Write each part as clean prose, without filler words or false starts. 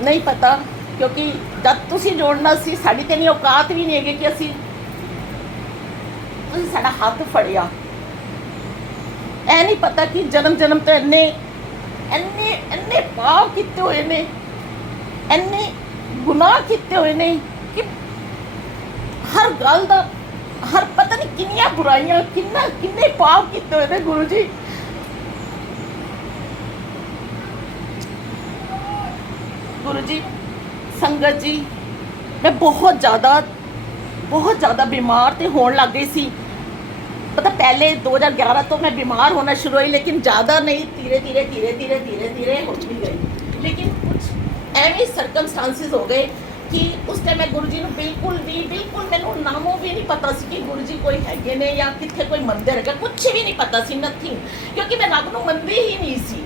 नहीं पता, क्योंकि जब तुसी जोड़ना सी साड़ी ते नहीं औकात भी नहीं है कि असी तुसी साडा हाथ फड़िया। ऐ नहीं पता कि जन्म जन्म तो इन्ने इन्ने इन्ने पाप किते हुए ने, इन्ने गुनाह किते हुए ने कि हर गल दा हर पता नहीं किन्नियां बुराइयां किन्ने पाप किते हुए ने गुरु जी। गुरु जी, संगत जी, मैं बहुत ज़्यादा बीमार तो होने लग गई सी। पता पहले 2011 तो मैं बीमार होना शुरू हुई, लेकिन ज़्यादा नहीं, धीरे होती गई। लेकिन कुछ ऐसे सर्कमस्टांसिस हो गए कि उस टाइम मैं गुरु जी ने बिल्कुल मैनू नामों भी नहीं पता सी कि गुरु जी कोई हैगे ने या कितने कोई मंदिर है, कुछ भी नहीं पता सी, नथिंग। क्योंकि मैं रब नूं मनदी ही नहीं सी,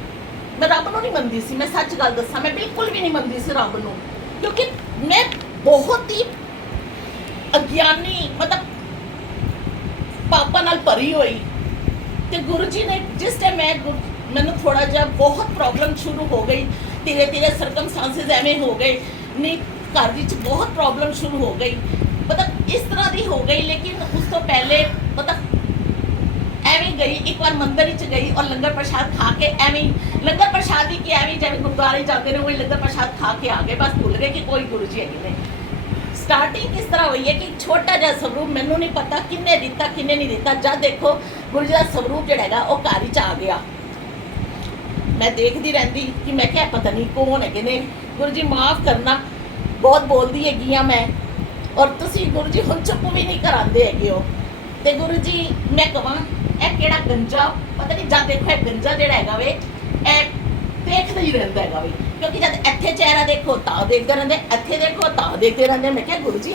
मैं रब नूं नहीं मनदी सी। मैं सच गल दसां, मैं बिल्कुल भी नहीं मनदी सी रब नूं, क्योंकि मैं बहुत ही अज्ञानी मतलब पापा नाल भरी हुई। तो गुरु जी ने जिस टाइम मैनू थोड़ा जिहा बहुत प्रॉब्लम शुरू हो गई, धीरे सर्कमस्टांसिस एवें हो गए, नहीं घर विच बहुत प्रॉब्लम शुरू हो गई, मतलब इस तरह की हो गई। लेकिन उस तो पहले मतलब एवें गई, एक बार मंदिर च गई और लंगर प्रसाद खा के एवें लंगर प्रसाद भी कि एवें जिवें गुरुद्वारे जाते हैं वही लंगर प्रसाद खा के आ गए, बस भूल गए कि कोई गुरु जी है ने। स्टार्टिंग किस तरह हुई है कि छोटा जहा स्वरूप, मैनू नहीं पता किन्ने दिता किन्ने नहीं दिता। जब देखो गुरु जी का स्वरूप जोड़ा वो घर च आ गया, मैं देखती रहती कि मैं क्या पता नहीं कौन है ने। गुरु जी माफ़ करना, बहुत बोलती हैगी मैं, और तुसी गुरु जी हुण चुप भी नहीं कराते हैगे हो। तो गुरु जी मैं कहां ए केड़ा गंजा पता नहीं, जब देखो गंजा जोड़ा है वे ए देखता ही रहता है वे, क्योंकि जब इत्थे चेहरा देखो तो देखते रहते, इत्थे देखो तो देखते रहते। मैं क्या गुरु जी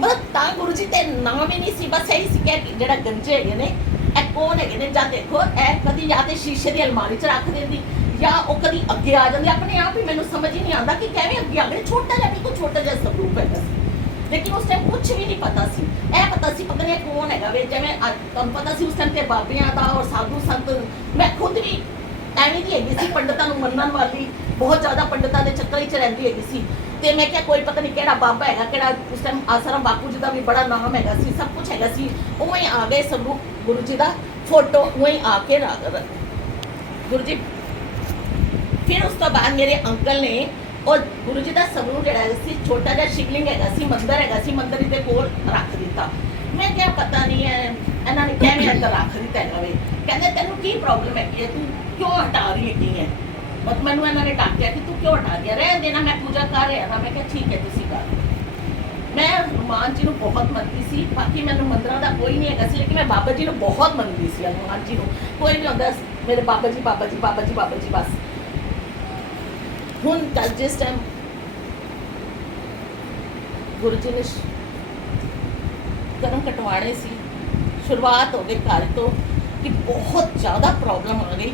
मतलब ता गुरु जी ते नाम ही नहीं सी, बस यही सी क्या जेड़ा गंजे है ने ए कौन है ने। जब देखो ए कभी या तो शीशे की अलमारी च रख देंदी या वो कभी अगे आ जाते, अपने आप ही मैंने समझ ही नहीं आता कि कैसे अगे आ गए। छोटा जहा बिल्कुल छोटा जहा स्वरूप है, लेकिन उस टाइम कुछ भी नहीं पता सी। ए पता सी पता नहीं कौन है वे, जिवें तुहानूं पता सी उस टाइम ते बाबियां दा और साधु संत, मैं खुद भी एवें दी हैगी सी, पंडितां नूं मनण वाली, बहुत ज़्यादा पंडितां दे चक्कर च रहिंदी हैगी सी। ते मैं क्या कोई पता नहीं किहड़ा बाबा हैगा, किहड़ा उस टाइम आसाराम बापू जी का भी बड़ा नाम हैगा सी, सब कुछ हैगा सी। उवें आ गए स्वरूप गुरु जी का फोटो उवें आके गुरु जी। फिर उस तो बाद मेरे अंकल ने और गुरु जी का स्वरूप जोड़ा सी छोटा जहा शिवलिंग हैगा सी, मंदिर के कोल रख दिता। मैं क्या पता नहीं है इन्होंने कैसे अंदर रख दिता है वे, कहते तेनों की प्रॉब्लम है, तू क्यों हटा रही है। मतलब मैंने इन्होंने डाकिया कि तू क्यों हटा दिया, रह देना मैं पूजा कर रहा था। मैं क्या ठीक है तुसी कर। मैं हनुमान जी को बहुत मनती सी, बाकी मैंने मंदिर का कोई नहीं है, लेकिन मैं बाबा जी को बहुत मनती सी। हनुमान जी को कोई नहीं होता, मेरे बाबा जी बस। हुण जिस टाइम गुरु जी ने कर्म कटवाने सी, शुरुआत हो गई घर तो कि बहुत ज़्यादा प्रॉब्लम आ गई,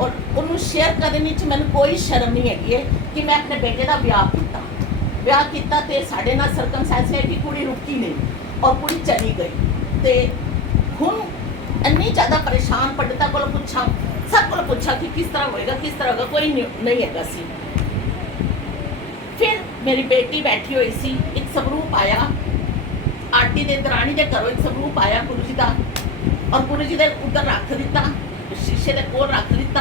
और उन्होंने शेयर करने च मैंने कोई शर्म नहीं हैगी है कि मैं अपने बेटे का ब्याह किया तो साढ़े नाल सर्कमस्टेंस है कि कुड़ी रुकी नहीं और कुड़ी चली गई। तो हुण इन्नी ज़्यादा परेशान, पंडितां कोलों पुछा, सब को पूछा कि किस तरह होगा, कोई नहीं हैगा सी। फिर मेरी बेटी बैठी हुई सी, एक स्वरूप आया, आंटी के दरानी के घरों एक स्वरूप आया गुरु जी का, और गुरु जी ने उधर रख दिता, शीशे के कोल रख दिता।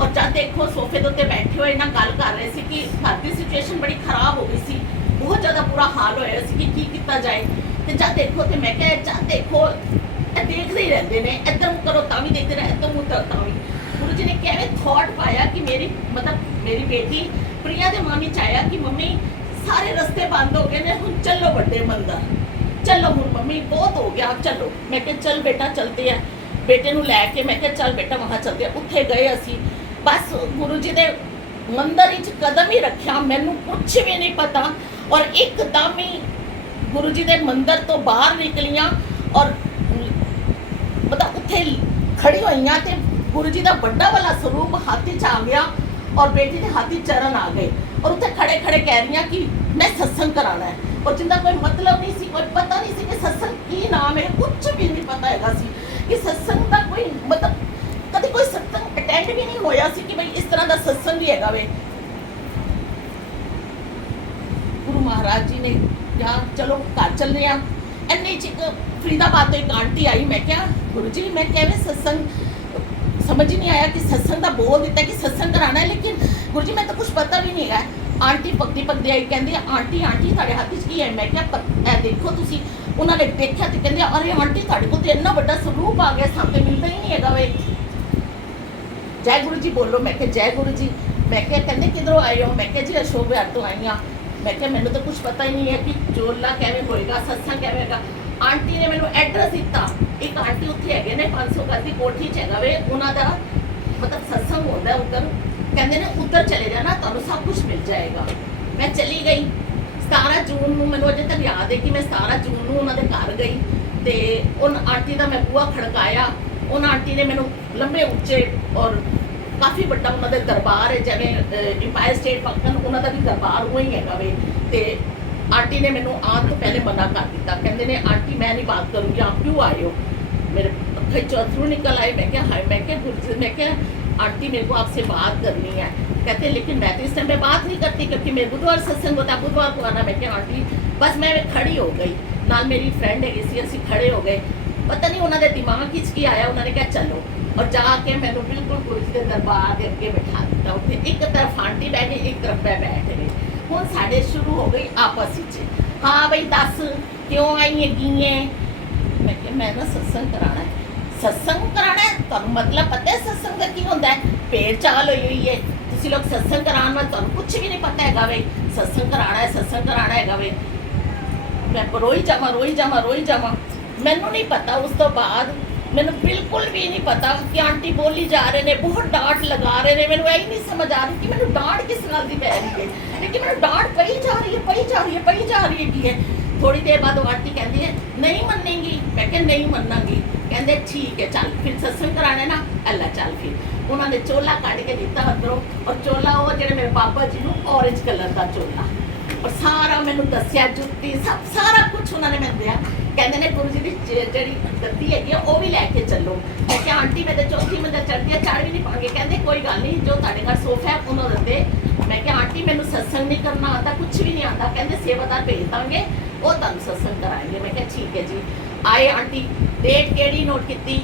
और जब देखो सोफे के उत्ते बैठे हुए ना गल कर रहे थे कि घर की सिचुएशन बड़ी खराब हो गई सी, बहुत ज़्यादा बुरा हाल होया सी कि किया जाए। तो जब देखो तो मैं क्या जब देखो देखते ही रहते हैं, इधर मुँह करो तो भी देखते रहे, इधर मुँह करो तो भी। गुरु जी ने कैसे थॉट पाया कि मेरी बेटी प्रिया के मन च आया कि मम्मी सारे रस्ते बंद हो गए ने, हुण चलो बड़े मंदिर, चलो हुण मम्मी बहुत हो गया चलो। मैं क्या चल बेटा चलते हैं, बेटे नूं लैके मैं क्या चल बेटा वहाँ चलते हैं। उत्थे गए असी, बस गुरु जी के मंदिर च कदम ही रखा, मैनू कुछ भी नहीं पता, और एकदम ही गुरु जी के मंदिर तो बाहर निकलियाँ और मतलब उत्थे खड़ी हुई तो गुरु जी का बड़ा वाला स्वरूप हाथी च आ गया और बेटी के हाथी चरण आ गए, और उत्थे खड़े खड़े कह रही कि मैं सत्संग कराना है। और जिंदा कोई मतलब नहीं सी, कोई पता नहीं सी कि सत्संग की नाम है, कुछ भी नहीं पता हैगा सी कि सत्संग का कोई मतलब कभी कोई सत्संग अटेंड भी नहीं होया सी कि भाई इस तरह का सत्संग भी हैगा वे। महाराज जी ने कहा चलो घर चलने आ। इन्ने च एक फरीदाबाद तो एक आंटी आई। मैं क्या गुरु जी मैं क्या सत्संग समझ ही नहीं आया कि सत्संग का बोल दिता कि सत्संग कराना है, लेकिन गुरु जी मैं तो कुछ पता भी नहीं है। आंटी पकदी पकदी आई कहती आंटी आंटी तुहाडे हत्थ च की है। मैं क्या देखो तुसी। उन्होंने देखा तो कहते अरे आंटी तुहाडे कोल तो इन्ना बड़ा स्वरूप आ गया, सामने मिलता ही नहीं है वे। जय गुरु जी बोलो। मैं क्या जय गुरु जी। मैं क्या कहते किधरों आए हो। मैं क्या जी अशोक विहार तो आई हाँ। मैं क्या मैंने तो कुछ पता ही नहीं है कि चोला कैਵੇਂ होएगा, सत्संग कैਵੇਂ होएगा। आंटी ने मैंने एड्रैस दिता। एक आंटी उत्थे हैगे ने 500 गज की कोठी च हैगा वे, उन्हां दा मतलब सत्संग होंदा उधर। कहंदे ने उधर चले जाना तुहानूं सब कुछ मिल जाएगा। मैं चली गई 17 जून ਨੂੰ। ਮੈਨੂੰ अजे तक याद है कि मैं 17 जून ਨੂੰ ਉਹਨਾਂ ਦੇ ਘਰ गई ਤੇ उन आंटी ਦਾ मैं ਬੂਹਾ ਖੜਕਾਇਆ। उन आंटी ने मैनू लंबे उच्चे और काफ़ी बड़ा उन्होंने दरबार है, जिवें इंपायर स्टेट पक्कन उन्होंने भी दरबार वो ही है वे। तो आंटी ने मैनू आने तो पहले मना कर दिता। कहते ने आंटी मैं नहीं बात करूँगी, आप क्यों आए हो। मेरे अखे चौथरू निकल आए। मैं क्या हाय। मैं क्या गुरु जी। मैं क्या आंटी मेरे को आपसे बात करनी है। कहते लेकिन मैं तो इस टाइम पे बात नहीं करती क्योंकि मेरे बुधवार सत्संग होता, बुधवार को आना। मैं क्या आंटी बस मैं खड़ी हो गई, नाल मेरी फ्रेंड है सी, असीं खड़े हो गए। पता नहीं उन्होंने दिमाग खिंच के आया। उन्होंने कहा चलो और जाके मैंने बिल्कुल गुरु जी के दरबार के अगे बिठा दिता। उत्थे एक तरफ आंटी बह गई, एक तरफ मैं बैठ गई। हुण साडे शुरू हो गई आपस विच, हाँ बई दस क्यों आई है। मैं क्या मैं ना सत्संग कराना है। सत्संग कराना है तुहानूं मतलब पता है सत्संग का की हुंदा है। भेड़ चाल हुई है तुसीं लोग सत्संग कराउण वाले, तुहानूं कुछ भी नहीं पता हैगा वे। सत्संग कराना है, सत्संग कराना हैगा वे। मैं रोई जावां। मैनू नहीं पता। उस तो बाद मैनू बिल्कुल भी नहीं पता कि आंटी बोली जा रहे ने, बहुत डांट लगा रहे ने। मैनू यही नहीं समझ आ रही कि मैनू डांट किस गल की पै रही है, लेकिन मैनू डांट पई जा रही है की है। थोड़ी देर बाद वो आंटी कहती है नहीं मन्नेगी। मैं क्या नहीं मन्नागी। कहते ठीक है चल फिर सत्संग कराने ना, अल्लाह चल। फिर उन्होंने चोला कढ़ के दिता अंदरों, और चोला वो जो मेरे बाबा जी नूं ऑरेंज कलर का चोला, और सारा मैनू दस्या जुत्ती सब सारा कुछ उन्होंने मैं दिया। कहते ने गुरु जी की जी गद्दी हैगी वो भी लैके चलो। मैं क्या आंटी मैं तो चौथी मंजिल चढ़ती है, चढ़ भी नहीं पाएंगे। कहते कोई गल नहीं, जो तुहाडे घर सोफा है उन्होंने दे। मैं क्या आंटी मैनू सत्संग नहीं करना आता, कुछ भी नहीं आता। कहते सेवादार भेज देंगे वो तुहानूं सत्संग कराएंगे। मैं क्या ठीक है जी। आए आंटी डेट केड़ी नोट की।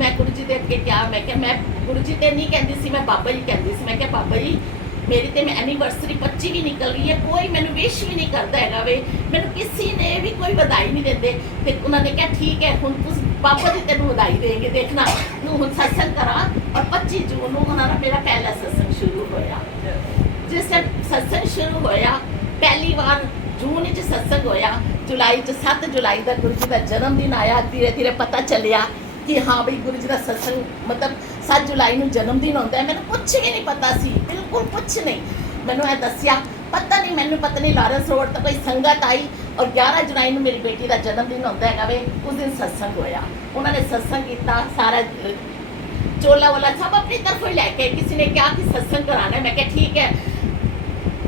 मैं गुरु जी के अगे क्या। मैं क्या मैं गुरु जी ते नहीं कहती सी, मैं बाबा जी कहती सी। मैं क्या बाबा जी मेरी तो मैं एनिवर्सरी 25 भी निकल गई है, कोई मैंने विश भी नहीं करता है वे, मैंने किसी ने भी कोई बधाई नहीं देते। तो उन्होंने कहा ठीक है हुण तुस बाबा जी तेन बधाई देंगे, देखना तू हुण सत्संग करा। और 25 जून को उन्होंने मेरा पहला सत्संग शुरू होया। जिस टाइम सत्संग शुरू होया पहली बार जून च सत्संग होया, जुलाई 7 जुलाई का गुरु जी का जन्मदिन आया। धीरे धीरे पता चलिया कि हाँ बई गुरु जी का सत्संग मतलब 7 जुलाई को जन्मदिन होता है। मैंने कुछ भी नहीं पता सी, बिल्कुल कुछ नहीं। मैंने यह दसिया पता नहीं, मैंने पता नहीं लॉरेंस रोड तो कोई संगत आई और 11 जुलाई को मेरी बेटी का जन्मदिन होता है वे। उस दिन सत्संग होया, उन्होंने सत्संग किया, सारा चोला वाला सब अपनी तरफों ही लैके। किसी ने कहा कि सत्संग कराना है। मैं क्या ठीक है।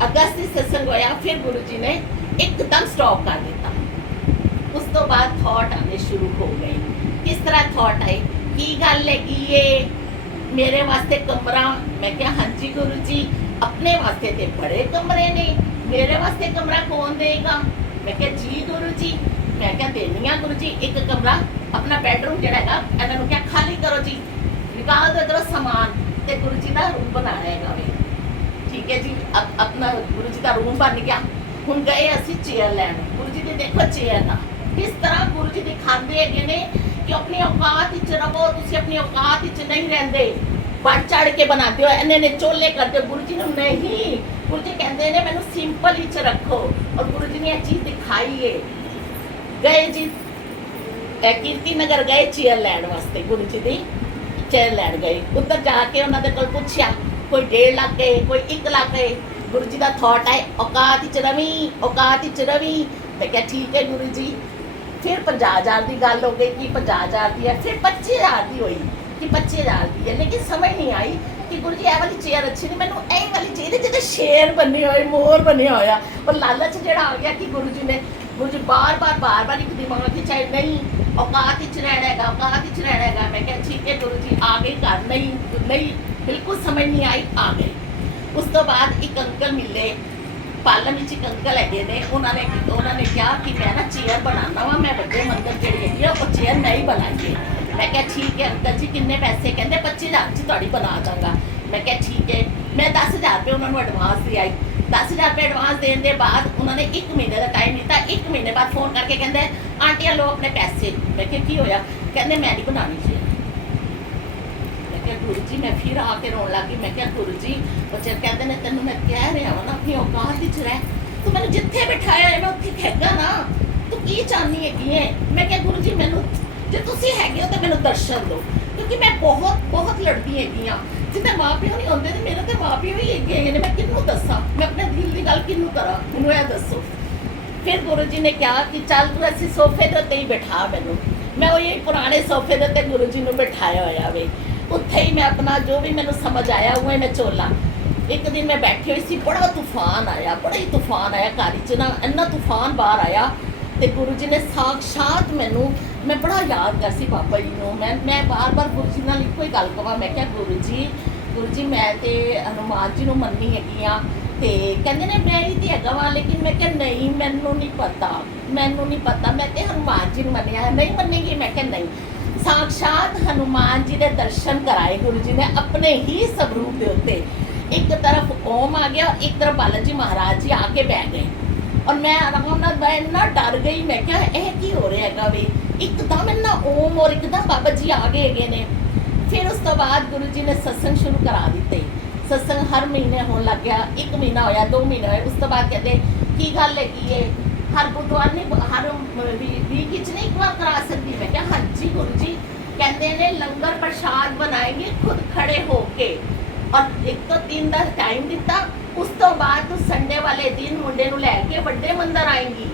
अगस्त में सत्संग होया, फिर गुरु जी ने एकदम स्टॉप कर दिता। उस तो बाद थॉट आने शुरू हो गए। किस तरह थॉट आई की गल हैगी ये मेरे वास्ते कमरा। मैं क्या हाँ जी गुरु जी अपने वास्ते ते बड़े कमरे ने, मेरे वास्ते कमरा कौन देगा। मैं क्या जी गुरु जी। मैं क्या देनी आ गुरु जी एक कमरा, अपना बेडरूम जो है इन्होंने क्या खाली करो जी, निकाल दो इधरों समान, तो गुरु जी का रूम बनाना है वे। ठीक है जी। अब अपना गुरु जी का रूम बन गया। हुण गए असी चेयर लैन। गुरु जी ने देखो चेयर का किस तरह गुरु जी दिखाते है कि अपनी औकात विच रहो, तुसीं अपनी औकात विच नहीं रहंदे, बढ़ चढ़ के बनाते हो, इन्ने चोले करते हो। गुरु जी ने नहीं, गुरु जी कहते हैं मैनू सिंपल विच रखो। और गुरु जी ने यह चीज़ दिखाई है। गए जी कीर्ति नगर गए चेयर लैन वास्ते, गुरु जी की चेयर लैन गए। उधर जाके उन्होंने कोल पुछया कोई 1.5 लाख गए, कोई 1 लाख गए। गुरु जी का थॉट है औकात विच रवी, औकात विच रवी। मैं क्या ठीक है गुरु जी। फिर 50,000 की गल हो गई कि 50,000 की है, फिर 25,000 की हुई कि 25,000 की है। लेकिन समझ नहीं आई कि गुरु जी यह वाली चेयर अच्छी नहीं, मैंने यही वाली चाहिए जिसे शेर बने हुए, मोर बने होया। और लालच जो आ गया कि गुरु जी ने बार बार एक दिमाग की चाहे नहीं औकात विच रहना है, औकात विच रहना है। मैं क्या ठीक है गुरु जी आ गई घर। नहीं बिल्कुल समझ नहीं आई, आ गई। उस तो बाद एक अंकल मिले ਪਾਲਮ ਵਿੱਚ ਇੱਕ ਅੰਕਲ ਹੈਗੇ ਨੇ, ਉਹਨਾਂ ਨੇ ਕਿਹਾ ਕਿ ਮੈਂ ਨਾ ਚੇਅਰ ਬਣਾਉਣਾ ਵਾ, ਮੈਂ ਵੱਡੇ ਮੰਦਰ ਜਿਹੜੀ ਹੈਗੀ ਆ ਉਹ ਚੇਅਰ ਮੈਂ ਹੀ ਬਣਾਈ ਹੈ। ਮੈਂ ਕਿਹਾ ਠੀਕ ਹੈ ਅੰਕਲ ਜੀ, ਕਿੰਨੇ ਪੈਸੇ? ਕਹਿੰਦੇ 25,000 'ਚ ਤੁਹਾਡੀ ਬਣਾ ਦਾਂਗਾ। ਮੈਂ ਕਿਹਾ ਠੀਕ ਹੈ। ਮੈਂ 10,000 ਰੁਪਏ ਉਹਨਾਂ ਨੂੰ ਐਡਵਾਂਸ ਦੇ ਆਈ। 10,000 ਰੁਪਏ ਐਡਵਾਂਸ ਦੇਣ ਦੇ ਬਾਅਦ ਉਹਨਾਂ ਨੇ 1 ਮਹੀਨੇ ਦਾ ਟਾਈਮ ਦਿੱਤਾ। 1 ਮਹੀਨੇ ਬਾਅਦ ਫੋਨ ਕਰਕੇ ਕਹਿੰਦੇ ਆਂਟੀਆਂ ਲਓ ਆਪਣੇ ਪੈਸੇ। ਮੈਂ ਕਿਹਾ ਕੀ ਹੋਇਆ? ਕਹਿੰਦੇ ਮੈਂ ਨਹੀਂ ਬਣਾਉਣੀ ਸੀ। ਮੈਂ ਕਿਹਾ ਗੁਰੂ ਜੀ, ਮੈਂ ਫਿਰ ਆ ਕੇ ਰੋਣ ਲੱਗੀ। ਮੈਂ ਕਿਹਾ ਗੁਰੂ ਜੀ, ਬੱਚੇ ਕਹਿੰਦੇ ਨੇ ਤੈਨੂੰ ਮੈਂ ਕਹਿ ਰਿਹਾ ਵਾ ਨਾ ਆਪਣੀ ਔਕਾਤ ਵਿੱਚ ਰਹਿ, ਤੂੰ ਮੈਨੂੰ ਜਿੱਥੇ ਬਿਠਾਇਆ ਹੈ ਮੈਂ ਉੱਥੇ ਖੇਗਾ ਨਾ, ਤੂੰ ਕੀ ਚਾਹਨੀ ਹੈਗੀ ਹੈ? ਮੈਂ ਕਿਹਾ ਗੁਰੂ ਜੀ, ਮੈਨੂੰ ਜੇ ਤੁਸੀਂ ਹੈਗੇ ਹੋ ਤਾਂ ਮੈਨੂੰ ਦਰਸ਼ਨ ਦਿਓ, ਕਿਉਂਕਿ ਮੈਂ ਬਹੁਤ ਲੜਦੀ ਹੈਗੀ ਹਾਂ। ਜਿੱਦਾਂ ਮਾਂ ਪਿਓ ਨਹੀਂ ਹੁੰਦੇ ਤੇ ਮੇਰੇ ਤੇ ਮਾਂ ਪਿਓ ਹੀ ਹੈਗੇ ਨੇ, ਮੈਂ ਕਿਹਨੂੰ ਦੱਸਾਂ? ਮੈਂ ਆਪਣੇ ਦਿਲ ਦੀ ਗੱਲ ਕਿਹਨੂੰ ਕਰਾਂ? ਮੈਨੂੰ ਇਹ ਦੱਸੋ। ਫਿਰ ਗੁਰੂ ਜੀ ਨੇ ਕਿਹਾ ਕਿ ਚੱਲ ਤੂੰ ਅਸੀਂ ਸੋਫੇ ਦੇ ਉੱਤੇ ਹੀ ਬਿਠਾ ਮੈਨੂੰ। ਮੈਂ ਉਹ ਪੁਰਾਣੇ ਸੋਫੇ ਦੇ ਉੱਤੇ ਗੁਰੂ ਜੀ ਨੂੰ ਬਿਠਾਇਆ ਹੋਇਆ ਵੇ। ਉੱਥੇ ਹੀ ਮੈਂ ਆਪਣਾ ਜੋ ਵੀ ਮੈਨੂੰ ਸਮਝ ਆਇਆ ਉਹ ਮੈਂ ਚੋਲਾ। ਇੱਕ ਦਿਨ ਮੈਂ ਬੈਠੀ ਹੋਈ ਸੀ, ਬੜਾ ਤੂਫਾਨ ਆਇਆ, ਬੜਾ ਹੀ ਤੂਫਾਨ ਆਇਆ ਘਰ 'ਚ ਨਾ, ਇੰਨਾ ਤੂਫਾਨ ਬਾਹਰ ਆਇਆ। ਤੇ ਗੁਰੂ ਜੀ ਨੇ ਸਾਖਸ਼ਾਤ ਮੈਨੂੰ, ਮੈਂ ਬੜਾ ਯਾਦ ਕਰ ਸੀ ਬਾਬਾ ਜੀ ਨੂੰ। ਮੈਂ ਬਾਰ-ਬਾਰ ਗੁਰੂ ਜੀ ਨਾਲ ਇੱਕੋ ਹੀ ਗੱਲ ਕਹਾਂ। ਮੈਂ ਕਿਹਾ ਗੁਰੂ ਜੀ ਮੈਂ ਤੇ ਹਨੂੰਮਾਨ ਜੀ ਨੂੰ ਮੰਨੀ ਹੈਗੀ ਆ। ਤੇ ਕਹਿੰਦੇ ਨੇ ਮੈਂ ਹੀ ਤੇ ਹੈਗਾ ਵਾ, ਲੇਕਿਨ ਮੈਂ ਕਿਹਾ ਨਹੀਂ, ਮੈਨੂੰ ਨਹੀਂ ਪਤਾ, ਮੈਂ ਤੇ ਹਨੂੰਮਾਨ ਜੀ ਨੂੰ ਮੰਨਿਆ। ਨਹੀਂ ਮੰਨੇਗੀ? ਮੈਂ ਕਿਹਾ ਨਹੀਂ। ਸਾਖਸ਼ਾਤ ਹਨੂੰਮਾਨ ਜੀ ਦੇ ਦਰਸ਼ਨ ਕਰਾਏ ਗੁਰੂ ਜੀ ਨੇ ਆਪਣੇ ਹੀ ਸਵਰੂਪ ਦੇ ਉੱਤੇ। ਇੱਕ ਤਰਫ ਓਮ ਆ ਗਿਆ, ਇੱਕ ਤਰਫ ਬਾਲਾ ਜੀ ਮਹਾਰਾਜ ਜੀ ਆ ਕੇ ਬਹਿ ਗਏ। ਔਰ ਮੈਂ ਆਰਾਮ ਨਾਲ ਮੈਂ ਇੰਨਾ ਡਰ ਗਈ। ਮੈਂ ਕਿਹਾ ਇਹ ਕੀ ਹੋ ਰਿਹਾ ਹੈਗਾ ਵੀ? ਇੱਕਦਮ ਇੰਨਾ ਓਮ ਔਰ ਇੱਕਦਮ ਬਾਬਾ ਜੀ ਆ ਗਏ ਹੈਗੇ ਨੇ। ਫਿਰ ਉਸ ਤੋਂ ਬਾਅਦ ਗੁਰੂ ਜੀ ਨੇ ਸਤਸੰਗ ਸ਼ੁਰੂ ਕਰਾ ਦਿੱਤੇ। ਸਤਸੰਗ ਹਰ ਮਹੀਨੇ ਹੋਣ ਲੱਗ ਗਿਆ। 1 ਮਹੀਨਾ ਹੋਇਆ, 2 ਮਹੀਨੇ ਹੋਏ। ਉਸ ਤੋਂ ਬਾਅਦ ਕਹਿੰਦੇ ਕੀ ਗੱਲ ਹੈਗੀ ਹੈ, ਹਰ ਬੁੱਧਵਾਰ ਨਹੀਂ, ਹਰ ਵੀਕ ਵਿੱਚ ਨਹੀਂ ਇੱਕ ਵਾਰ ਕਰਾ ਸਕਦੀ? ਮੈਂ ਕਿਹਾ ਹਾਂਜੀ ਗੁਰੂ ਜੀ। ਕਹਿੰਦੇ ਨੇ ਲੰਗਰ ਪ੍ਰਸ਼ਾਦ ਬਣਾਏंगे ਖੁਦ ਖੜੇ ਹੋ ਕੇ, ਔਰ 1 ਤੋਂ 3 ਦਾ ਟਾਈਮ ਦਿੱਤਾ। ਉਸ ਤੋਂ ਬਾਅਦ ਤੂੰ ਸੰਡੇ ਵਾਲੇ ਦਿਨ ਮੁੰਡੇ ਨੂੰ ਲੈ ਕੇ ਵੱਡੇ ਮੰਦਰ ਆਏਂਗੀ।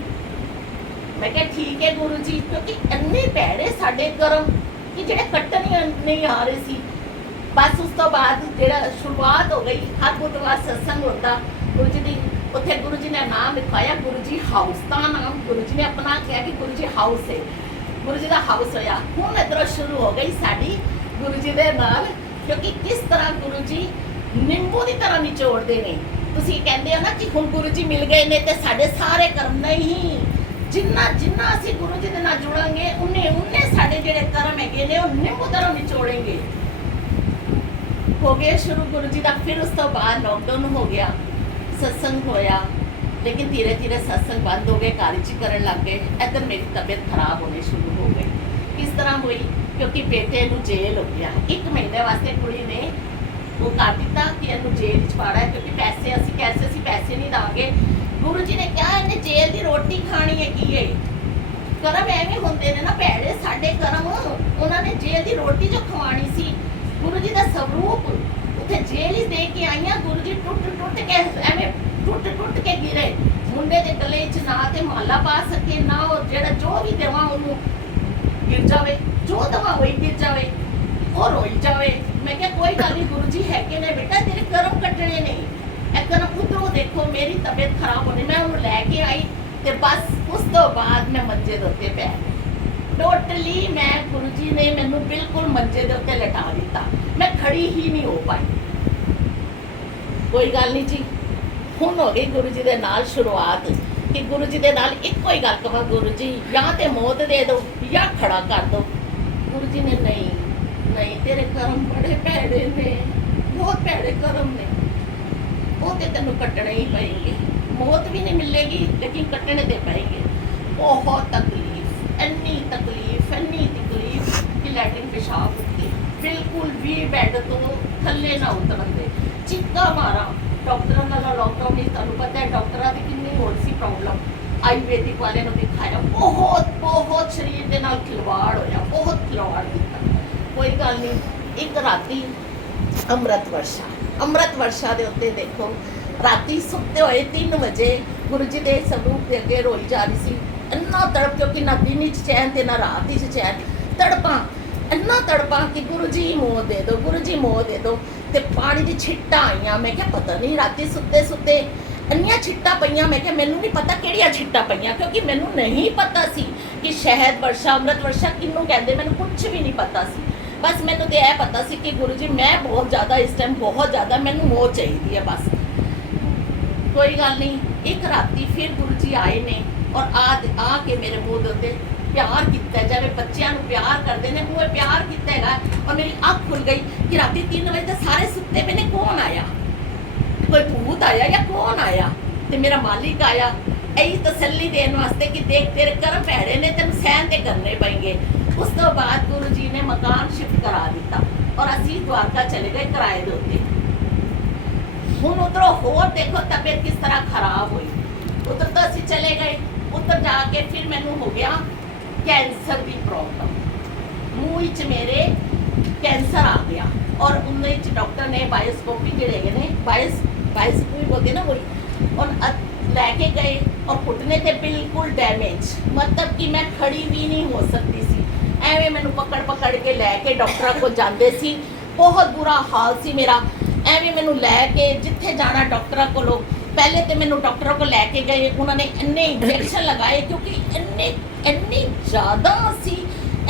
ਮੈਂ ਕਿਹਾ ਠੀਕ ਹੈ ਗੁਰੂ ਜੀ, ਕਿਉਂਕਿ ਇੰਨੇ ਭੈੜੇ ਸਾਡੇ ਕਰਮ ਕਿ ਜਿਹੜੇ ਕੱਟਣ ਹੀ ਨਹੀਂ ਆ ਰਹੇ ਸੀ। ਬਸ ਉਸ ਤੋਂ ਬਾਅਦ ਜਿਹੜਾ ਸ਼ੁਰੂਆਤ ਹੋ ਗਈ, ਹਰ ਬੁੱਧਵਾਰ ਸਤਸੰਗ ਹੁੰਦਾ। ਗੁਰੂ ਜੀ ਦੀ ਉੱਥੇ ਗੁਰੂ ਜੀ ਨੇ ਨਾਮ ਲਿਖਵਾਇਆ ਗੁਰੂ ਜੀ ਹਾਊਸ ਦਾ ਨਾਮ ਗੁਰੂ ਜੀ ਨੇ ਆਪਣਾ ਕਿਹਾ ਕਿ ਗੁਰੂ ਜੀ ਹਾਊਸ ਹੈ। ਗੁਰੂ ਜੀ ਦਾ ਹਾਊਸ ਹੋਇਆ। ਹੁਣ ਇੱਧਰੋਂ ਸ਼ੁਰੂ ਹੋ ਗਈ ਸਾਡੀ ਗੁਰੂ ਜੀ ਦੇ ਨਾਲ, ਕਿਉਂਕਿ ਕਿਸ ਤਰ੍ਹਾਂ ਗੁਰੂ ਜੀ ਨਿੰਬੂ ਦੀ ਤਰ੍ਹਾਂ ਨਿਚੋੜਦੇ ਨੇ। ਤੁਸੀਂ ਕਹਿੰਦੇ ਹੋ ਨਾ ਕਿ ਹੁਣ ਗੁਰੂ ਜੀ ਮਿਲ ਗਏ ਨੇ ਤੇ ਸਾਡੇ ਸਾਰੇ ਕਰਮ ਨਹੀਂ। ਜਿੰਨਾ ਅਸੀਂ ਗੁਰੂ ਜੀ ਦੇ ਨਾਲ ਜੁੜਾਂਗੇ ਉਨੇ ਸਾਡੇ ਜਿਹੜੇ ਕਰਮ ਹੈਗੇ ਨੇ ਉਹ ਨਿੰਬੂ ਤਰ੍ਹਾਂ ਨਿਚੋੜेंगे। ਹੋ ਗਿਆ ਸ਼ੁਰੂ ਗੁਰੂ ਜੀ ਦਾ। ਫਿਰ ਉਸ ਤੋਂ ਬਾਅਦ ਲੋਕਡਾਊਨ ਹੋ ਗਿਆ, ਸਤਸੰਗ ਹੋਇਆ, ਲੇਕਿਨ ਧੀਰੇ ਧੀਰੇ ਸਤਸੰਗ ਬੰਦ ਹੋ ਗਏ, ਘਰ 'ਚ ਕਰਨ ਲੱਗ ਗਏ। ਇੱਧਰ ਮੇਰੀ ਤਬੀਅਤ ਖਰਾਬ ਹੋਣੀ ਸ਼ੁਰੂ ਹੋ ਗਈ। ਕਿਸ ਤਰ੍ਹਾਂ ਹੋਈ? ਕਿਉਂਕਿ ਬੇਟੇ ਨੂੰ ਜੇਲ੍ਹ ਹੋ ਗਿਆ। 1 ਮਹੀਨੇ ਵਾਸਤੇ ਕੁੜੀ ਨੇ ਉਹ ਕਰ ਦਿੱਤਾ ਕਿ ਇਹਨੂੰ ਜੇਲ੍ਹ 'ਚ ਪਾੜਾ ਹੈ, ਕਿਉਂਕਿ ਪੈਸੇ ਅਸੀਂ ਪੈਸੇ ਨਹੀਂ ਦਾਂਗੇ। ਗੁਰੂ ਜੀ ਨੇ ਕਿਹਾ ਇਹਨੇ ਜੇਲ੍ਹ ਦੀ ਰੋਟੀ ਖਾਣੀ ਹੈਗੀ ਏ। ਕਰਮ ਐਵੇਂ ਹੁੰਦੇ ਨੇ ਨਾ ਭੈੜੇ ਸਾਡੇ ਕਰਮ। ਉਹਨਾਂ ਨੇ ਜੇਲ੍ਹ ਦੀ ਰੋਟੀ ਜੋ ਖਵਾਣੀ ਸੀ, ਗੁਰੂ ਜੀ ਦਾ ਸਵਰੂਪ ਉੱਥੇ ਜੇਲ੍ਹ ਹੀ ਦੇ ਕੇ ਆਈਆਂ। ਗੁਰੂ ਜੀ ਟੁੱਟ ਕੇ ਐਵੇਂ ਟੁੱਟ ਕੇ ਗਿਰੇ। ਮੁੰਡੇ ਦੇ ਗਲੇ 'ਚ ਨਾ ਤੇ ਮਾਲਾ ਪਾ ਸਕੇ, ਨਾ ਉਹ ਜਿਹੜਾ ਜੋ ਵੀ ਦੇਵਾਂ ਉਹਨੂੰ ਗਿਰ ਜਾਵੇ, ਜੋ ਦਵਾ ਹੋਈ ਗਿਰ ਜਾਵੇ, ਉਹ ਰੋਈ ਜਾਵੇ। ਮੈਂ ਕਿਹਾ ਕੋਈ ਗੱਲ ਨਹੀਂ ਗੁਰੂ ਜੀ ਹੈਗੇ ਨੇ ਬੇਟਾ, ਤੇਰੇ ਕਰਮ ਕੱਟਣੇ ਨੇ। ਇਹ ਕਰਮ ਉਧਰੋਂ ਦੇਖੋ ਮੇਰੀ ਤਬੀਅਤ ਖਰਾਬ ਹੋਣੀ, ਮੈਂ ਉਹਨੂੰ ਲੈ ਕੇ ਆਈ ਤੇ ਬਸ ਉਸ ਤੋਂ ਬਾਅਦ ਮੈਂ ਮੰਜੇ ਦੇ ਉੱਤੇ ਪੈ ਗਈ। ਟੋਟਲੀ ਮੈਂ ਗੁਰੂ ਜੀ ਨੇ ਮੈਨੂੰ ਬਿਲਕੁਲ ਮੰਜੇ ਦੇ ਉੱਤੇ ਲਟਾ ਦਿੱਤਾ। ਮੈਂ ਖੜੀ ਹੀ ਨਹੀਂ ਹੋ ਪਾਈ। ਕੋਈ ਗੱਲ ਨਹੀਂ ਜੀ, ਹੁਣ ਹੋ ਗਈ ਗੁਰੂ ਜੀ ਦੇ ਨਾਲ ਸ਼ੁਰੂਆਤ ਕਿ ਗੁਰੂ ਜੀ ਦੇ ਨਾਲ ਇੱਕੋ ਹੀ ਗੱਲ ਕਹਾਂ, ਗੁਰੂ ਜੀ ਜਾਂ ਤੇ ਮੌਤ ਦੇ ਦਿਓ ਜਾਂ ਖੜਾ ਕਰ ਦਿਓ। ਗੁਰੂ ਜੀ ਨੇ ਨਹੀਂ ਤੇਰੇ ਕਰਮ ਬੜੇ ਭੈੜੇ ਨੇ, ਬਹੁਤ ਭੈੜੇ ਕਰਮ ਨੇ, ਉਹ ਤੇ ਤੈਨੂੰ ਕੱਟਣੇ ਹੀ ਪਏਗੇ। ਮੌਤ ਵੀ ਨਹੀਂ ਮਿਲੇਗੀ ਲੇਕਿਨ ਕੱਟਣੇ ਤੇ ਪਏਗੇ। ਬਹੁਤ ਤਕਲੀਫ, ਇੰਨੀ ਤਕਲੀਫ ਕਿ ਲੈਟਰਿਨ ਪਿਸ਼ਾਬ ਉੱਤੇ ਬਿਲਕੁਲ ਵੀ ਬੈੱਡ ਤੋਂ ਥੱਲੇ ਨਾ ਉਤਰਨ ਦੇ। ਚੀਕਾਂ ਮਾਰਾਂ। ਡਾਕਟਰਾਂ ਨਾਲ ਲੋਕਡਾਊਨ ਵਿੱਚ ਤੁਹਾਨੂੰ ਪਤਾ ਹੈ ਡਾਕਟਰਾਂ ਦੀ ਕਿੰਨੀ ਹੋਰ ਸੀ ਪ੍ਰੋਬਲਮ। ਆਯੁਰਵੈਦਿਕ ਵਾਲੇ ਨੂੰ ਦਿਖਾਇਆ, ਬਹੁਤ ਸਰੀਰ ਦੇ ਨਾਲ ਖਿਲਵਾੜ ਹੋਇਆ, ਬਹੁਤ ਖਿਲਵਾੜ ਕੀਤਾ। ਕੋਈ ਗੱਲ ਨਹੀਂ। ਇੱਕ ਰਾਤੀ ਅੰਮ੍ਰਿਤ ਵਰਸ਼ਾ ਦੇ ਉੱਤੇ ਦੇਖੋ, ਰਾਤੀ ਸੁੱਤੇ ਹੋਏ 3 ਵਜੇ ਗੁਰੂ ਜੀ ਦੇ ਸਰੂਪ ਦੇ ਅੱਗੇ ਰੋਈ ਜਾ ਰਹੀ ਸੀ। ਇੰਨਾ ਤੜਪ, ਕਿਉਂਕਿ ਨਾ ਦਿਨ ਵਿੱਚ ਚੈਨ ਤੇ ਨਾ ਰਾਤ ਵਿੱਚ ਚੈਨ। ਇੰਨਾ ਤੜਪਾਂ ਕਿ ਗੁਰੂ ਜੀ ਮੋਹ ਦੇ ਦਿਓ, ਗੁਰੂ ਜੀ ਮੋਹ ਦੇ ਦਿਓ। ਤੇ ਪਾਣੀ ਦੀ ਛਿੱਟਾਂ ਆਈਆਂ। ਮੈਂ ਕਿਹਾ ਪਤਾ ਨਹੀਂ ਰਾਤੀ ਸੁੱਤੇ ਇੰਨੀਆਂ ਛਿੱਟਾਂ ਪਈਆਂ। ਮੈਂ ਕਿਹਾ ਮੈਨੂੰ ਨਹੀਂ ਪਤਾ ਕਿਹੜੀਆਂ ਛਿੱਟਾਂ ਪਈਆਂ, ਕਿਉਂਕਿ ਮੈਨੂੰ ਨਹੀਂ ਪਤਾ ਸੀ ਕਿ ਸ਼ਹਿਦ ਵਰਸ਼ਾ, ਅੰਮ੍ਰਿਤ ਵਰਸ਼ਾ ਕਿਹਨੂੰ ਕਹਿੰਦੇ, ਮੈਨੂੰ ਕੁਝ ਵੀ ਨਹੀਂ ਪਤਾ ਸੀ। ਬਸ ਮੈਨੂੰ ਤੇ ਇਹ ਪਤਾ ਸੀ ਕਿ ਗੁਰੂ ਜੀ ਮੈਂ ਬਹੁਤ ਜ਼ਿਆਦਾ ਇਸ ਟਾਈਮ ਬਹੁਤ ਜ਼ਿਆਦਾ ਮੈਨੂੰ ਮੋਹ ਚਾਹੀਦੀ ਹੈ। ਬਸ कोई गल नहीं। एक राती फिर गुरु जी आए ने और आ के मेरे मुंह दे उत्ते प्यार किया, जिवें बच्चों को प्यार करते हैं मुँह प्यार किया है। और मेरी अख खुल गई कि राती 3 बजे तक सारे सुते पे ने, कौन आया, कोई भूत आया या कौन आया। तो मेरा मालिक आया यही तसल्ली देने वास्ते कि देख तेरे कर्म भैड़े ने, तेन सहन ते करने पेंगे। उस तो बाद गुरु जी ने मकान शिफ्ट करा दिता और असी द्वारका चले गए किराए के उत्ते। हुण उधरों होर देखो तबीयत किस तरह खराब हुई। उधर तो असी चले गए, उधर जाके फिर मैनू हो गया कैंसर की प्रॉब्लम, मूँह च मेरे कैंसर आ गया। और उन्हें डॉक्टर ने बायोस्कोपी जड़े ने बायोस्कोपी बोलते ना वही, और लैके गए और घुटने थे बिल्कुल डैमेज, मतलब कि मैं खड़ी भी नहीं हो सकती सी। एवें मैनू पकड़ के लैके डॉक्टर को जाते सी, बहुत बुरा हाल सी मेरा। एवें मैनू लैके जिथे जाना डॉक्टर को, पहले तो मैनू डॉक्टर को लैके गए, उन्होंने इन्ने इंजैक्शन लगाए क्योंकि इन्नी ज़्यादा असी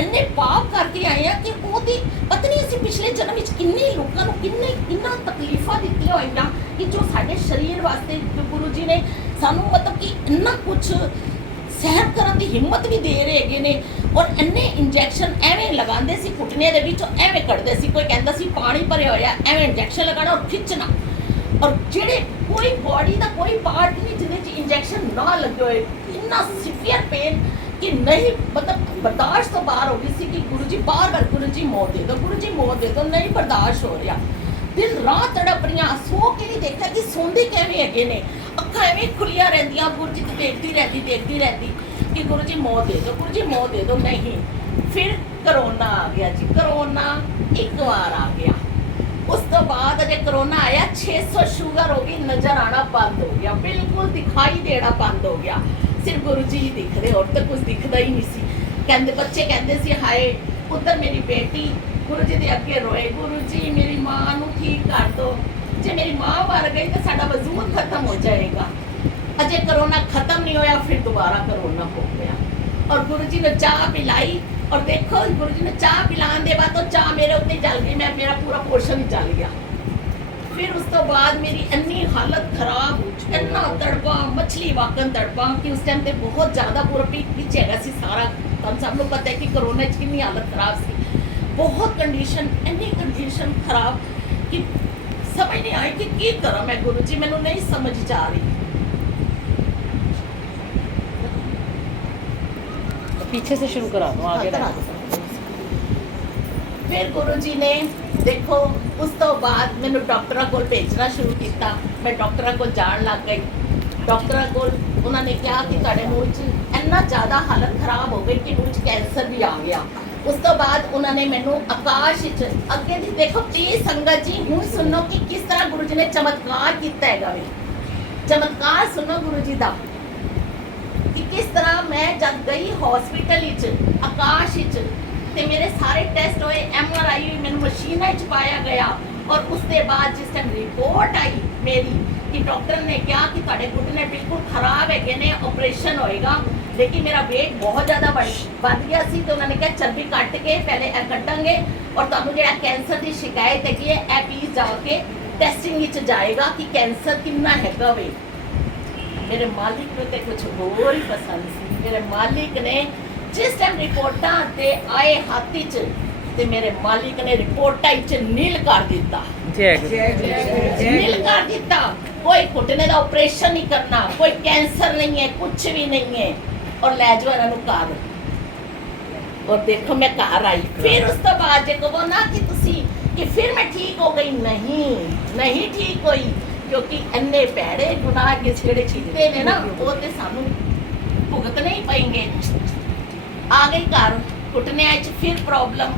इन्ने पाप करके आए हैं कि वो पता नहीं असी पिछले जन्म में किन्ने लोगों को किन्ना तकलीफा दी हुई कि जो साडे शरीर वास्ते जो गुरु जी ने सानू मतलब कि इन्ना कुछ सहन करने की हिम्मत भी दे रहे है ने। और इन्ने इंजैक्शन एवें लगाते सी घुटने के विचों एवें कढ़ते सी, कोई कहता सी पानी भरिया होया, एवें इंजैक्शन लगाना और खिंचना। और जेड़े कोई बॉडी का कोई पार्ट नहीं जिहदे इंजैक्शन ना लगे हुए, इन्ना सीवियर पेन कि नहीं मतलब बर्दाश्त तो बाहर हो गई सी कि गुरु जी बार गुरु जी मौत दे दो, गुरु जी मौत दे दो, नहीं बर्दाश्त हो रहा। दिन रात तड़प रही, सो के नहीं देखा कि सोंदे किवें हैगे ने, अखां एवें खुलियां रहिंदियां, गुरु जी तो देखती रहती कि गुरु जी मौत दे दो, गुरु जी मौत दे दो, नहीं। फिर करोना आ गया जी, करोना एक बार आ गया। उस तो बाद अजे करोना आया 600 शुगर हो गई, नजर आना बंद हो गया, बिल्कुल दिखाई देना बंद हो गया, सिर्फ गुरु जी ही दिख रहे, और तो कुछ दिखता ही नहीं सी। कहते बच्चे कहते सी हाय उधर मेरी बेटी गुरु जी के अगे रोए, गुरु जी मेरी माँ को ठीक कर दो, जे मेरी माँ मर गई तो साडा वजूद खत्म हो जाएगा। अजे करोना खत्म नहीं होया, फिर दोबारा करोना हो गया और गुरु जी ने चाह पिलाई। और देखो गुरु जी ने चाह पिलाने के बाद तो चाह मेरे उत्ते जल गई, मेरा पूरा पोर्शन ही जल गया। फिर उस तो बाद मेरी इन्नी हालत खराब हो चुकी, इन्ना तड़पा मछली वाकन तड़पा कि उस टाइम पे बहुत ज़्यादा पूरा पीछे है सारा। हम सब लोग पता है कि करोना च कितनी हालत खराब सी, बहुत कंडीशन इन्नी कंडीशन खराब कि समझ नहीं आई कि करा मैं। गुरु जी मैनू नहीं समझ जा रही। पीछे से शुरू करा दो, आगे करा दो। फिर गुरु जी ने देखो उस तो बाद मैंने डॉक्टर को भेजना शुरू किया, मैं डॉक्टर को जान लग गई। डॉक्टर को उन्होंने कहा कि तुहाडे मूँह च इन्ना ज़्यादा हालत खराब हो गई कि मूँह च कैंसर भी आ गया। उस तो बाद उन्होंने मैनू आकाश अगे दी देखो प्लीज संगत जी हूँ सुनो कि किस तरह गुरु जी ने चमत्कार किया है। चमत्कार सुनो गुरु जी का कि किस तरह मैं जब गई हॉस्पिटल आकाश ते मेरे सारे टेस्ट होए, MRI हुई, मैंने मशीन पाया गया। और उसके बाद जिस टाइम रिपोर्ट आई मेरी कि डॉक्टर ने कहा कि तुहाडे घुटने बिल्कुल खराब है ने, ऑपरेशन होएगा। लेकिन मेरा वेट बहुत ज़्यादा बढ़ गया सी, तो उन्होंने कहा चर्बी कट के पहले कटांगे और तुहानू जिहड़ा कैंसर की शिकायत हैगी है ए प्लीज जाके टेस्टिंग जाएगा कि कैंसर कितना हैगा वे। मेरे मालिक को तो कुछ होर ही पसंद सी। मेरे मालिक ने जिस टाइम रिपोर्टां ते आए हाथी च ते मेरे मालिक ने रिपोर्टां च नील कर दिता, नील कर दिता। कोई घुटने का ऑपरेशन नहीं करना, कोई कैंसर नहीं है, कुछ भी नहीं है, और लै जाओ इन्हों घर। और देखो मैं घर आई। फिर उस तो बाद जो कहो ना कि तुसी कि फिर मैं ठीक हो गई, नहीं ठीक हुई, क्योंकि इन्ने भैड़े गुनाह जिहड़े कीते ने ना वो तो सानू भुगतने ही पेंगे। आ गई घर, घुटने फिर प्रॉब्लम,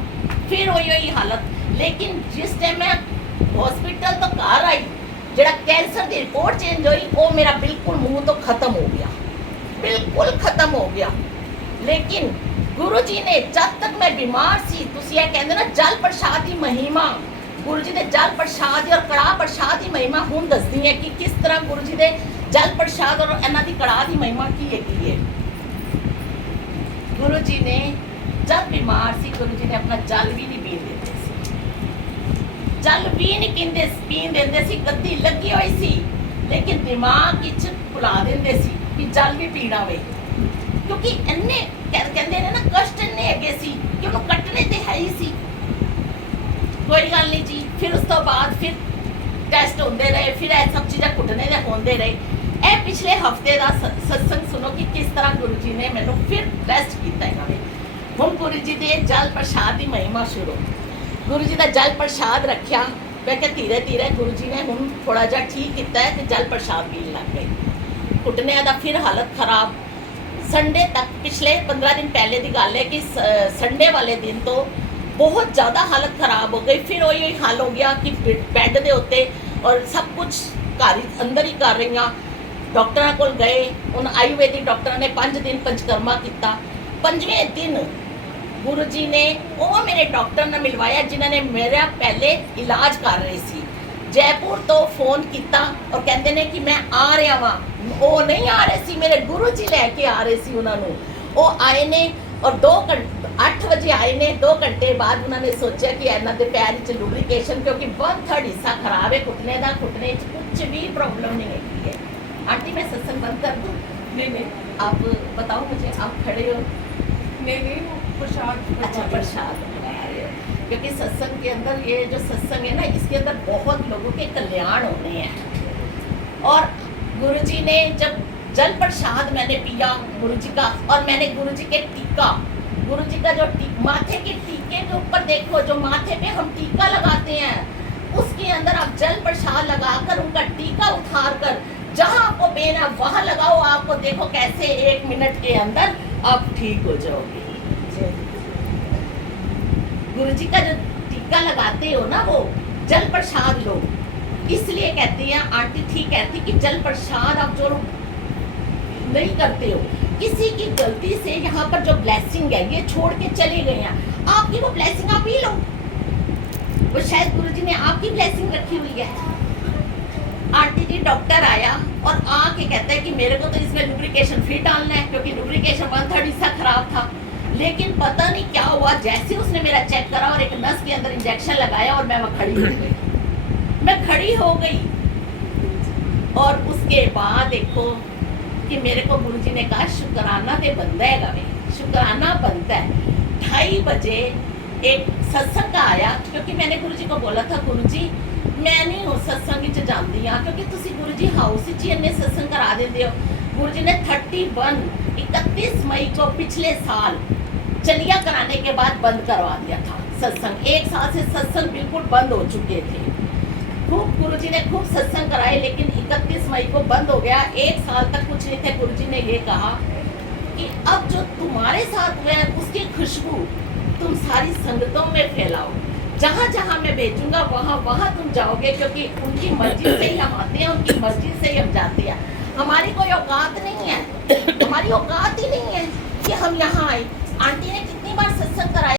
फिर हुई हालत। लेकिन जिस टाइम मैं हॉस्पिटल तो घर आई, जरा कैंसर की रिपोर्ट चेंज हुई, वो मेरा बिल्कुल मुंह तो खत्म हो गया, बिल्कुल खत्म हो गया। लेकिन गुरु जी ने जब तक मैं बीमार सी, तुसी ये कहंदे ना जल प्रसाद की महिमा, गुरु जी ने जल प्रसाद और कड़ाह प्रसाद की महिमा हुण दसदी है कि किस तरह गुरु जी ने जल प्रसाद और इन्हां दी कड़ाह की महिमा की है। गुरु जी ने जब बीमार सी, गुरु जी ने अपना जल भी नहीं पीन देते सी, जल भी नहीं पीन देते सी। गद्दी लगी हुई सी, लेकिन दिमाग विच भुला देंदे सी कि जल भी पीना वे, क्योंकि इन्ने कहते ने ना कष्ट इन्ने हैगे सी कि उन्होंने कट्टने ते है ही सी। कोई गल नहीं जी, फिर उस तो बाद फिर टेस्ट होंदे रहे, फिर ये सब चीज़ां कुटने दे होंदे रहे। ए पिछले हफ्ते का सत्संग सुनो कि किस तरह गुरु जी ने मैनू फिर टेस्ट किया इन्हों ने। हुण गुरु जी के जल प्रसाद की महिमा शुरू। गुरु जी का जल प्रसाद रखा, मैं क्या धीरे धीरे गुरु जी ने हुण थोड़ा जा ठीक किया है तो जल प्रसाद पीन लग गए। घुटने का फिर हालत खराब। संडे तक पिछले 15 दिन पहले की गल है कि संडे वाले दिन तो बहुत ज़्यादा हालत खराब हो गई। फिर वही हाल हो गया कि बैड के उत्ते और सब कुछ घर अंदर ही कर रही हाँ। डॉक्टर को गए, उन आयुर्वेदिक डॉक्टर ने 5 दिन पंचकर्मा किया। 5वें दिन गुरु जी ने वो मेरे डॉक्टर ने मिलवाया जिन्होंने मेरा पहले इलाज कर रहे सी। जयपुर तो फोन किया और कहते हैं कि मैं आ रहा वहाँ। वो नहीं आ रहे सी, मेरे गुरु जी लैके आ रहे सी उन्होंने। वो आए ने और 8 बजे आए ने। 2 घंटे बाद उन्होंने सोचा कि इन्हों के पैर च लुब्रिकेशन, क्योंकि 1/3 हिस्सा खराब है घुटने का, घुटने कुछ भी प्रॉब्लम नहीं है। आंटी मैं सत्संग बंद कर दूँ? नहीं आप बताओ मुझे, आप खड़े हो? नहीं वो प्रसाद अच्छा प्रसाद बना रहे हो, क्योंकि सत्संग के अंदर ये जो सत्संग है ना, इसके अंदर बहुत लोगों के कल्याण होने हैं। और गुरु जी ने जब जल प्रसाद मैंने पिया गुरु जी का, और मैंने गुरु जी के टीका, गुरु जी का जो माथे के टीके के ऊपर देखो, जो माथे पे हम टीका लगाते हैं उसके अंदर आप जल प्रसाद लगाकर उनका टीका उतार कर जहाँ आपको पेन है वहाँ लगाओ। आपको देखो कैसे 1 मिनट के अंदर आप ठीक हो जाओगे। गुरु जी का जो टीका लगाते हो ना, वो जल प्रसाद लो। इसलिए कहती हैं आंटी, ठीक कहती कि जल प्रसाद आप जो नहीं करते हो, किसी की गलती से यहाँ पर जो ब्लेसिंग है ये छोड़ के चले गए हैं, आपकी वो ब्लेसिंग आप ही लो। वो शायद गुरु जी ने आपकी ब्लेसिंग रखी हुई है। आंटी जी डॉक्टर आया और आके कहता है कि मेरे को तो इसमें लुब्रिकेशन फिर डालना है, क्योंकि लुब्रिकेशन 1/3 हिस्सा खराब था। लेकिन पता नहीं क्या हुआ, जैसे उसने मेरा चेक करा और एक नस के अंदर इंजेक्शन लगाया और मैं वहाँ खड़ी हो गई। मैं खड़ी हो गई और उसके बाद देखो कि मेरे को गुरु जी ने कहा शुक्राना ते बनता है, वे शुक्राना बनता है। 2:30 बजे एक सत्संग आया, क्योंकि मैंने गुरु जी को बोला था गुरु जी मैं नहीं हो सत्संग च जाती हाँ, क्योंकि तुसी गुरु जी हाउस ही इन्ने सत्संग करा देते हो। गुरु जी ने 31 मई को पिछले साल चलिया कराने के बाद बंद करवा दिया था सत्संग। 1 साल से सत्संग बिल्कुल बंद हो चुके थे। खूब गुरु जी ने खूब सत्संग कराए, लेकिन 31 मई को बंद हो गया। 1 साल तक कुछ नहीं थे। गुरु जी ने ये कहा कि अब जो तुम्हारे साथ हुआ है उसकी खुशबू तुम सारी संगतों में फैलाओ। जहाँ जहाँ मैं भेजूंगा वहाँ वहाँ तुम जाओगे, क्योंकि उनकी मर्जी से ही हम आते हैं, उनकी मर्जी से ही हम जाते हैं। हमारी कोई औकात नहीं है, हमारी औकात ही नहीं है कि हम यहाँ आए। आंटी ने कितनी बार सत्संग कराया।